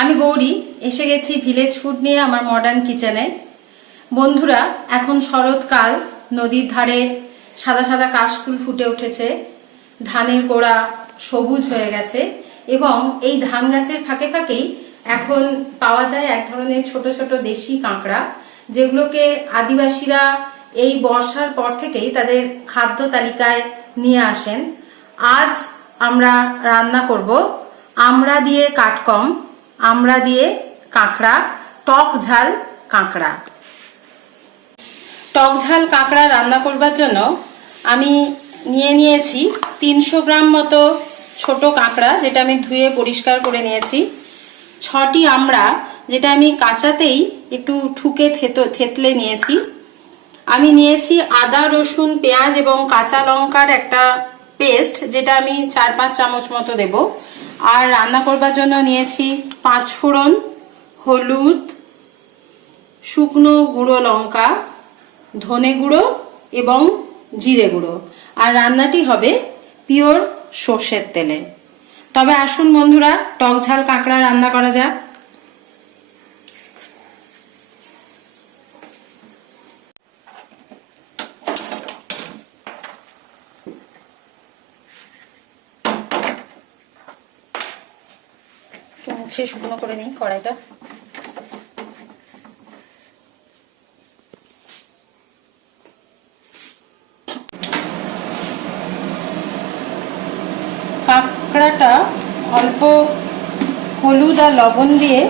আমি গৌরী এসে গেছি ভিলেজ ফুড নিয়ে আমার মডার্ন কিচেনে। বন্ধুরা, এখন শরৎকাল, নদীর ধারে সাদা সাদা কাশফুল ফুটে উঠেছে, ধানের গোড়া সবুজ হয়ে গেছে এবং এই ধান গাছের ফাঁকে ফাঁকেই এখন পাওয়া যায় এক ধরনের ছোট ছোট দেশি কাঁকড়া, যেগুলোকে আদিবাসীরা এই বর্ষার পর থেকেই তাদের খাদ্য তালিকায় নিয়ে আসেন। আজ আমরা রান্না করব আমড়া দিয়ে কাটকম, আমড়া দিয়ে কাঁকড়া, টক ঝাল কাঁকড়া। টক ঝাল কাঁকড়া রান্না করবার জন্য আমি নিয়েছি 300 গ্রাম মতো ছোট কাঁকড়া, যেটা আমি ধুয়ে পরিষ্কার করে নিয়েছি। 6টি আমড়া, যেটা আমি কাঁচাতেই একটু ঠুকে থেতলে নিয়েছি। আমি নিয়েছি আদা, রসুন, পেঁয়াজ এবং কাঁচা লঙ্কার একটা পেস্ট, যেটা আমি 4-5 চামচ মতো দেব। আর রান্না করবার জন্য নিয়েছি 5 ফোড়ন, হলুদ, শুকনো গুঁড়ো লঙ্কা, ধনে গুঁড়ো এবং জিরে গুঁড়ো। আর রান্নাটি হবে পিওর সর্ষের তেলে। তবে আসুন বন্ধুরা, টক ঝাল কাঁকড়া রান্না করা যাক। মুছে শুকনো করে নিই কড়াইটা। কাঁকড়াটা অল্প হলুদ আর লবণ দিয়ে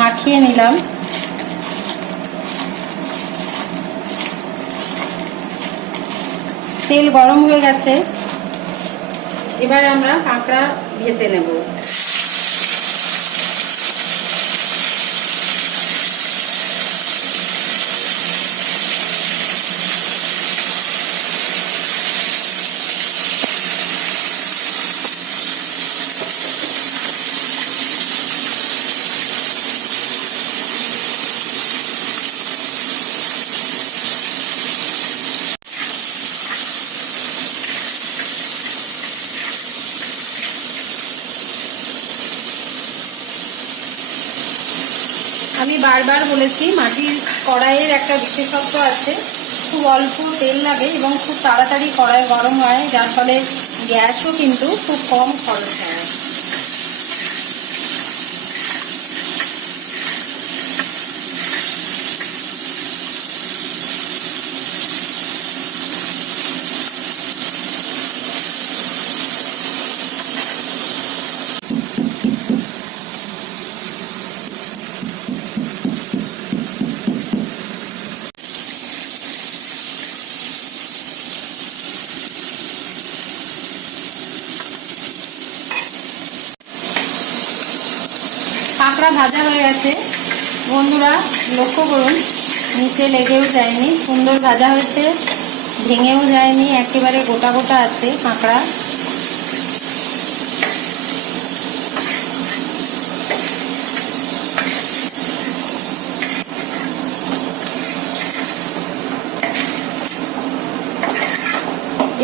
মাখিয়ে নিলাম। তেল গরম হয়ে গেছে, এবার আমরা কাঁকড়া ভেজে নেব। আমি বারবার বলেছি, মাটির কড়াইয়ের একটা বিশেষত্ব আছে, খুব অল্প তেল লাগে এবং খুব তাড়াতাড়ি কড়াই গরম হয়, যার ফলে গ্যাসও কিন্তু খুব কম খরচ হয়। কাঁকড়া ভাজা হয়ে গেছে বন্ধুরা, লক্ষ্য করুন নিচে লেগেও যায়নি, সুন্দর ভাজা হয়েছে, ভেঙেও যায়নি, একেবারে গোটা গোটা আছে কাঁকড়া।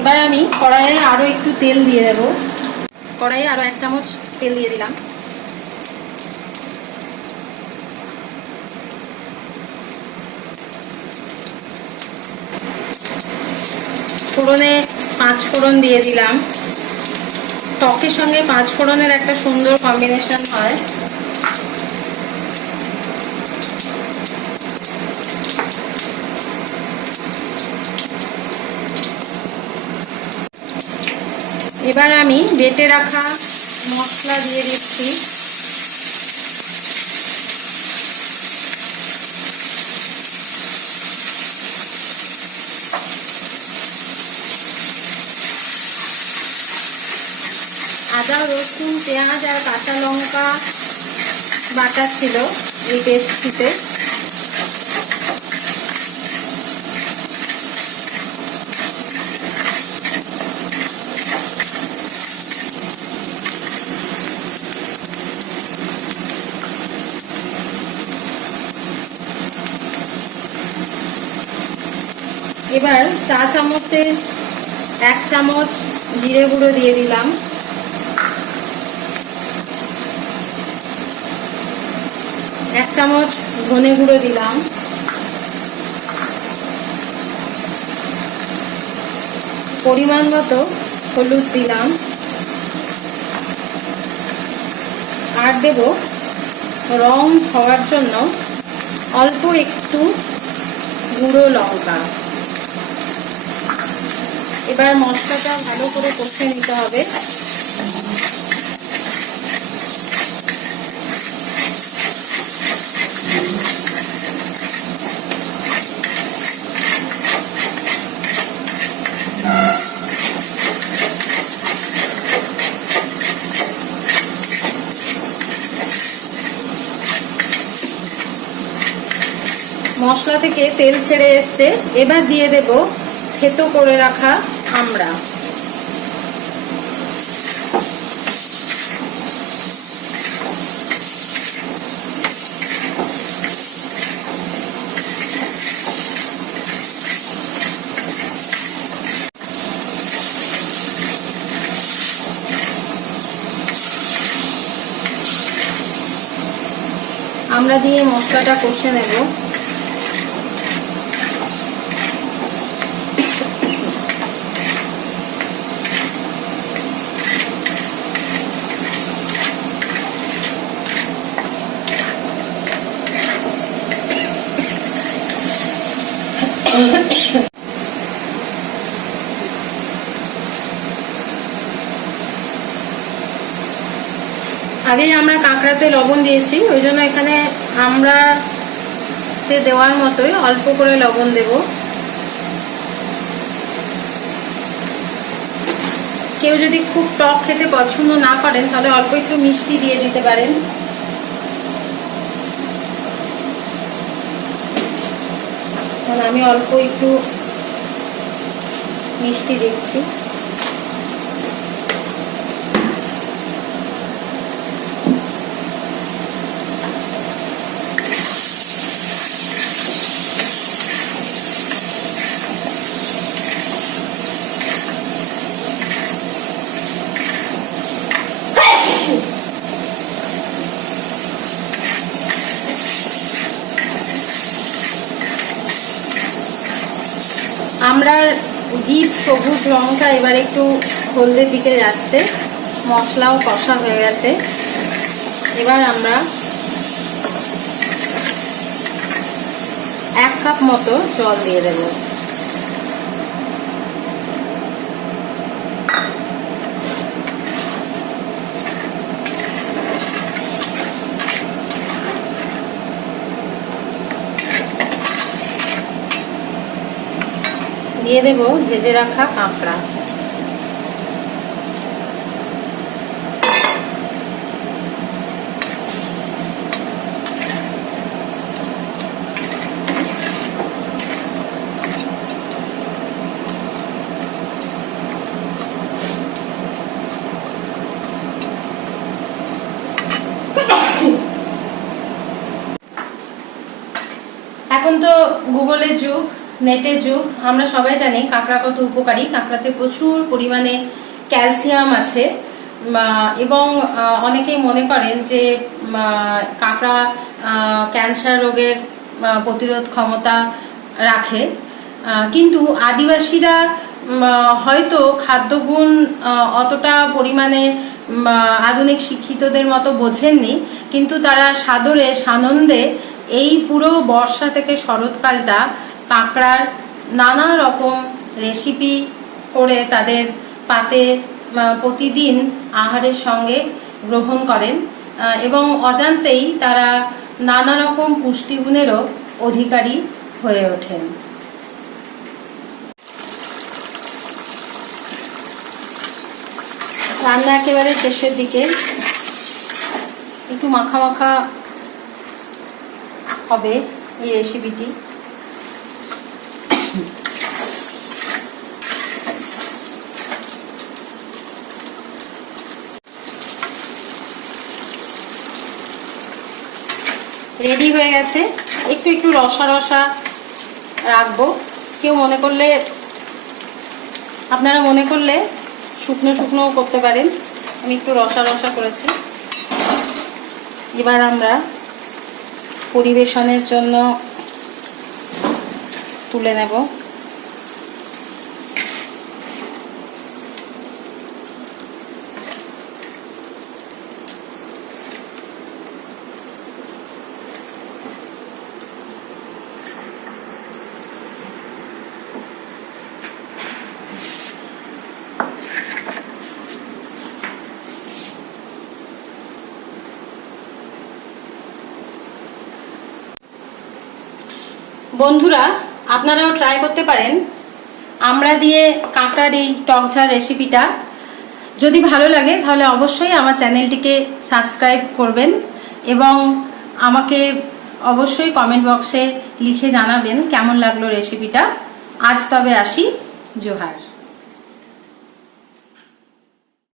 এবার আমি কড়াইয়ে আরো একটু তেল দিয়ে দেব। কড়াইয়ে আরো 1 চামচ তেল দিয়ে দিলাম। ফোড়নে 5 ফোড়ন দিয়ে দিলাম। টকের সঙ্গে 5 ফোড়নের একটা সুন্দর কম্বিনেশন হয়। এবার আমি বেটে রাখা মশলা দিয়ে দিচ্ছি। আদা, রসুন, পেঁয়াজ আর কাঁচা লঙ্কা বাটা ছিল এই পেস্টটিতে। এবার চা চামচের 1 চামচ জিরে গুঁড়ো দিয়ে দিলাম। 1 চামচ ধনে গুঁড়ো দিলাম, পরিমাণ মতো হলুদ দিলাম, আর দেব রং হওয়ার জন্য অল্প একটু গুঁড়ো লঙ্কা। এবার মশলাটা ভালো করে কষে নিতে হবে। মশলা থেকে তেল ছেড়ে এসছে, এবার দিয়ে দেব থেতো করে রাখা আমড়া। আমড়া দিয়ে মশলাটা কষে নেব। আগেই আমরা কাঁকড়াতে লবণ দিয়েছি, ওই জন্য এখানে আমড়াতে দেওয়ার মতোই অল্প করে লবণ দেব। কেউ যদি খুব টক খেতে পছন্দ না করেন তাহলে অল্প একটু মিষ্টি দিয়ে দিতে পারেন। আমি অল্প একটু মিষ্টি দিচ্ছি। আমরার ডিপ সবুজ রংটা এবার একটু হলদের দিকে যাচ্ছে, মশলাও কষা হয়ে গেছে। এবার আমরা 1 কাপ মতো জল দিয়ে দেব। দিয়ে দেব ভেজে রাখা কাঁকড়া। এখন তো গুগলের যুগ, নেটের যুগ, আমরা সবাই জানি কাঁকড়া কত উপকারী। কাঁকড়াতে প্রচুর পরিমাণে ক্যালসিয়াম আছে এবং অনেকেই মনে করেন যে কাঁকড়া ক্যান্সার রোগের প্রতিরোধ ক্ষমতা রাখে, কিন্তু আদিবাসীরা হয়তো খাদ্যগুণ অতটা পরিমাণে আধুনিক শিক্ষিতদের মতো বোঝেননি, কিন্তু তারা সাদরে সানন্দে এই পুরো বর্ষা থেকে শরৎকালটা কাঁকড়ার নানা রকম রেসিপি করে তাদের পাতে প্রতিদিন আহারের সঙ্গে গ্রহণ করেন এবং অজান্তেই তারা নানা রকম পুষ্টিগুণেরও অধিকারী হয়ে ওঠেন। রান্না একেবারে শেষের দিকে, একটু মাখা মাখা হবে এই রেসিপিটি। রেডি হয়ে গেছে। একটু একটু রসা রসা রাখবো। কেউ মনে করলে, আপনারা মনে করলে শুকনো শুকনোও করতে পারেন। আমি একটু রসা রসা করেছি। এবার আমরা পরিবেশনের জন্য তুলে নেব। বন্ধুরা, আপনারাও ট্রাই করতে পারেন আমড়া দিয়ে কাঁকড়ার এই টক ঝাল রেসিপিটা। যদি ভালো লাগে তাহলে অবশ্যই আমার চ্যানেলটিকে সাবস্ক্রাইব করবেন এবং আমাকে অবশ্যই কমেন্ট বক্সে লিখে জানাবেন কেমন লাগলো রেসিপিটা। আজ তবে আসি, জোহার।